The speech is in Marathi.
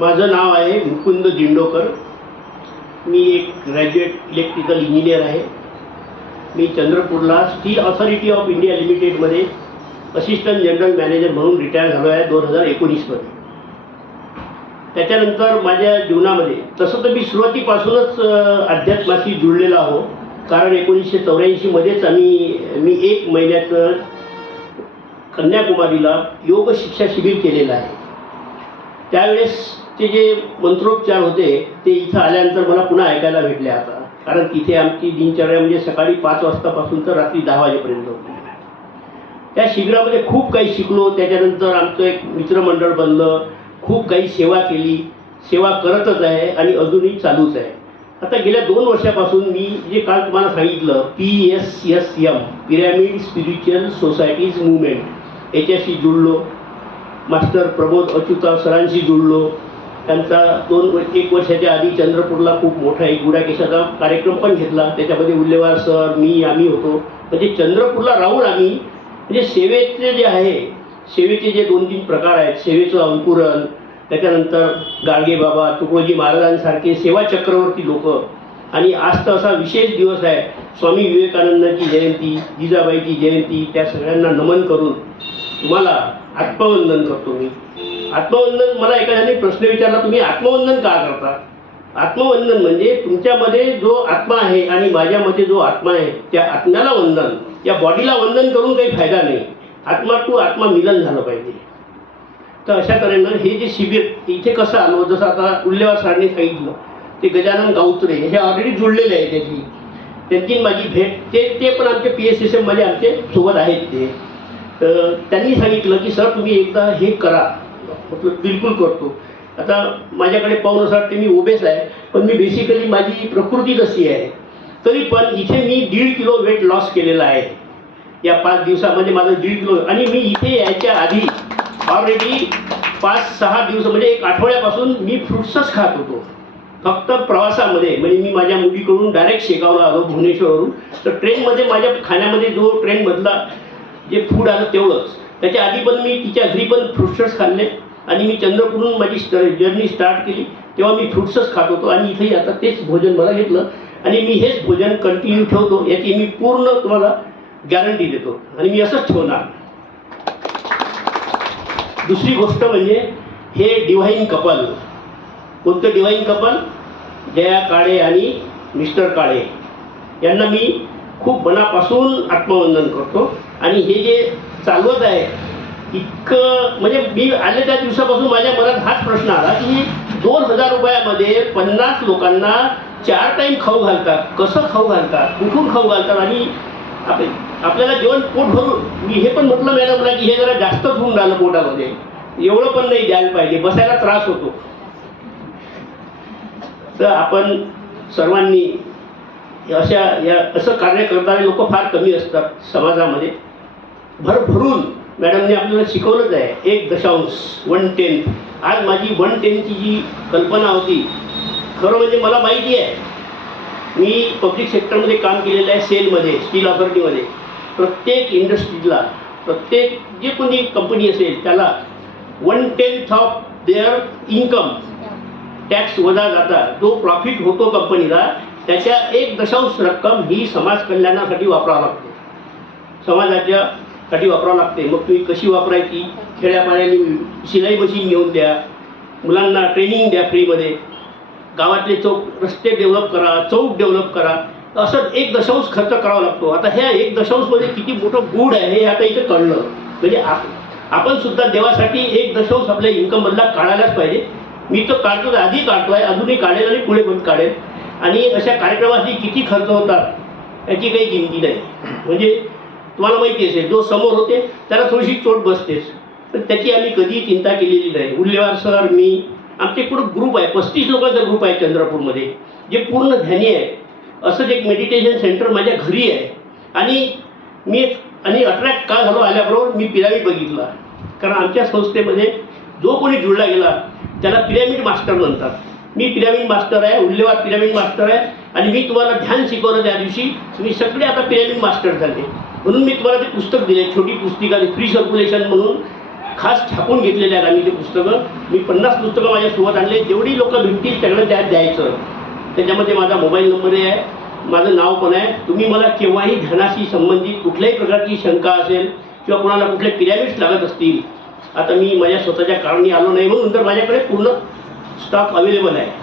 माझं नाव आहे मुकुंद दिंडोकर. मी एक ग्रॅज्युएट इलेक्ट्रिकल इंजिनियर आहे. मी चंद्रपूरला स्टील ऑथॉरिटी ऑफ इंडिया लिमिटेडमध्ये असिस्टंट जनरल मॅनेजर म्हणून रिटायर झालो आहे 2019मध्ये. त्याच्यानंतर माझ्या जीवनामध्ये तसं तर मी सुरुवातीपासूनच अध्यात्माशी जुळलेलो आहो. कारण 1984मध्येच मी 1 महिन्याचं कन्याकुमारीला योग शिक्षा शिबिर केलेलं आहे. त्यावेळेसचे जे मंत्रोच्चार होते ते इथं आल्यानंतर मला पुन्हा ऐकायला भेटले आता. कारण तिथे आमची दिनचर्या म्हणजे सकाळी 5 वाजतापासून तर रात्री 10 वाजेपर्यंत होती. त्या शिबिरामध्ये खूप काही शिकलो. त्याच्यानंतर आमचं एक मित्रमंडळ बनलं. खूप काही सेवा केली. सेवा करतच आहे आणि अजूनही चालूच आहे. आता गेल्या 2 वर्षापासून मी जे काल तुम्हाला सांगितलं PSSM pyramid spiritual societies movement याच्याशी जुळलो. मास्टर प्रबोध अच्युता सरांशी जुळलो. त्यांचा 1 वर्षाच्या आधी चंद्रपूरला खूप मोठा एक गुडाकेशाचा कार्यक्रम पण घेतला. त्याच्यामध्ये उल्लेवार सर आम्ही होतो. म्हणजे चंद्रपूरला राहून आम्ही म्हणजे सेवेचे जे आहे सेवेचे जे 2-3 प्रकार आहेत. सेवेचं अंकुरण, त्याच्यानंतर गाडगे बाबा तुकडोजी महाराजांसारखे सेवा चक्रवर्ती लोक. आणि आज तर असा विशेष दिवस आहे स्वामी विवेकानंदांची जयंती, जिजाबाईची जयंती. त्या सगळ्यांना नमन करून तुम्हाला आत्मवंदन करतो मी. आत्मवंदन मला एखाद्याने प्रश्न विचारला तुम्ही आत्मवंदन का करता? आत्मवंदन म्हणजे तुमच्यामध्ये जो आत्मा आहे आणि माझ्यामध्ये जो आत्मा आहे त्या आत्म्याला वंदन. या बॉडीला वंदन करून काही फायदा नाही. आत्मा टू आत्मा मिलन झालं पाहिजे. तर अशा तऱ्हेनं हे जे शिबिर इथे कसं आलो, जसं आता उल्लेवार सरांनी सांगितलं ते गजानन गावत्रे हे ऑलरेडी जुळलेले आहे. त्यांची माझी भेट ते पण आमच्या PSSMमध्ये आमचे सोबत आहेत. ते त्यांनी सांगितलं की सर तुम्ही एकदा हे करा. म्हटलं बिलकुल करतो. आता माझ्याकडे पाहून असं वाटते मी ओबेस आहे, पण मी बेसिकली माझी प्रकृती तशी आहे. तरी पण इथे मी 1.5 किलो वेट लॉस केलेला आहे या 5 दिवसामध्ये. माझं 1.5 किलो. आणि मी इथे यायच्या आधी ऑलरेडी 5-6 दिवस म्हणजे 1 आठवड्यापासून मी फ्रुट्सच खात होतो. फक्त प्रवासामध्ये म्हणजे मी माझ्या मुलीकडून डायरेक्ट शेगावला आलो भुवनेश्वरवरून. तर ट्रेनमध्ये माझ्या खाण्यामध्ये जो ट्रेनमधला जे फूड आलं तेवढंच. त्याच्या आधी पण मी तिच्या घरी पण फ्रुट्सच खाल्ले. आणि मी चंद्रपूरहून माझी जर्नी स्टार्ट केली तेव्हा मी फ्रुट्सच खात होतो. आणि इथेही आता तेच भोजन मला घेतलं आणि मी हेच भोजन कंटिन्यू ठेवतो याची मी पूर्ण तुम्हाला गॅरंटी देतो. आणि मी असंच ठेवणार. दुसरी गोष्ट म्हणजे हे डिव्हाइन कपल. कोणतं डिव्हाइन कपल? जया काळे आणि मिस्टर काळे यांना मी खूप मनापासून आत्मवंदन करतो. आणि हे जे चालवत आहे इतकं म्हणजे मी आले त्या दिवसापासून माझ्या मनात हाच प्रश्न आला की 2000 रुपयामध्ये 50 लोकांना 4 टाईम खाऊ घालतात. कसं खाऊ घालतात? कुठून खाऊ घालतात? आणि आपल्याला जेवण पोट भरून. मी हे पण म्हटलं मॅडमला की हे जरा जास्त होऊन राहिलं पोटामध्ये. एवढं पण नाही द्यायला पाहिजे. बसायला त्रास होतो. तर आपण सर्वांनी असं कार्य करणारे लोक फार कमी असतात समाजामध्ये. भरभरून मॅडमने आपल्याला शिकवलंच आहे. 1.1/10. आज माझी 1/10ची जी कल्पना होती खरं म्हणजे मला माहिती आहे. मी पब्लिक सेक्टरमध्ये काम केलेलं आहे. सेलमध्ये, स्टील ऑथॉरिटीमध्ये. प्रत्येक इंडस्ट्रीजला, प्रत्येक जे कोणी कंपनी असेल त्याला 1/10 ऑफ देअर इन्कम टॅक्स वजा जाता. जो प्रॉफिट होतो कंपनीला त्याच्या 1 रक्कम ही समाज कल्याणासाठी वापरावं लागते. समाजाच्यासाठी वापरावं लागते. मग तुम्ही कशी वापरायची? खेड्यापाड्याने शिलाई मशीन घेऊन द्या. मुलांना ट्रेनिंग द्या फ्रीमध्ये. गावातले रस्ते डेव्हलप करा, चौक डेव्हलप करा. असं 1 खर्च करावा लागतो. आता ह्या 1 किती मोठं गुड आहे हे आता इथं कळलं. म्हणजे आपण सुद्धा देवासाठी 1 आपल्या इन्कममधला काढायलाच पाहिजे. मी तर काढतो, आधी काढतो आहे, अजूनही काढेल आणि पुढे पण काढेल. आणि अशा कार्यक्रमासाठी किती खर्च होतात याची काही गिनती नाही. म्हणजे तुम्हाला माहिती असेल जो समोर होते त्याला थोडीशी चोट बसतेच. तर त्याची आम्ही कधी चिंता केलेली नाही. उल्लेवार सर, मी, आमचे पूर्ण ग्रुप आहे. 35 लोकांचा ग्रुप आहे चंद्रपूरमध्ये जे पूर्ण ध्यानी आहे. असंच एक मेडिटेशन सेंटर माझ्या घरी आहे. आणि अट्रॅक्ट का झालो आल्याबरोबर मी पिरामिड बघितला. कारण आमच्या संस्थेमध्ये जो कोणी जुळला गेला त्याला पिरॅमिड मास्टर म्हणतात. मी पिरॅमिड मास्टर आहे. उल्लेवार पिरॅमिड मास्टर आहे. आणि मी तुम्हाला ध्यान शिकवलं त्या दिवशी. तुम्ही सगळे आता पिरॅमिड मास्टर झाले. म्हणून मी तुम्हाला ते पुस्तक दिले, छोटी पुस्तिका फ्री सर्क्युलेशन म्हणून. खास छापून घेतलेले आहेत आम्ही ते पुस्तकं. मी 50 पुस्तकं माझ्यासोबत आणले. जेवढी लोक भेटतील त्यांना त्यात द्यायचं. त्याच्यामध्ये माझा मोबाईल नंबरही आहे, माझं नाव पण आहे. तुम्ही मला केव्हाही ध्यानाशी संबंधित कुठल्याही प्रकारची शंका असेल किंवा कोणाला कुठले पिरॅमिड्स लागत असतील, आता मी माझ्या स्वतःच्या कारणी आलो नाही म्हणून तर माझ्याकडे पूर्ण स्टॉक अवेलेबल आहे.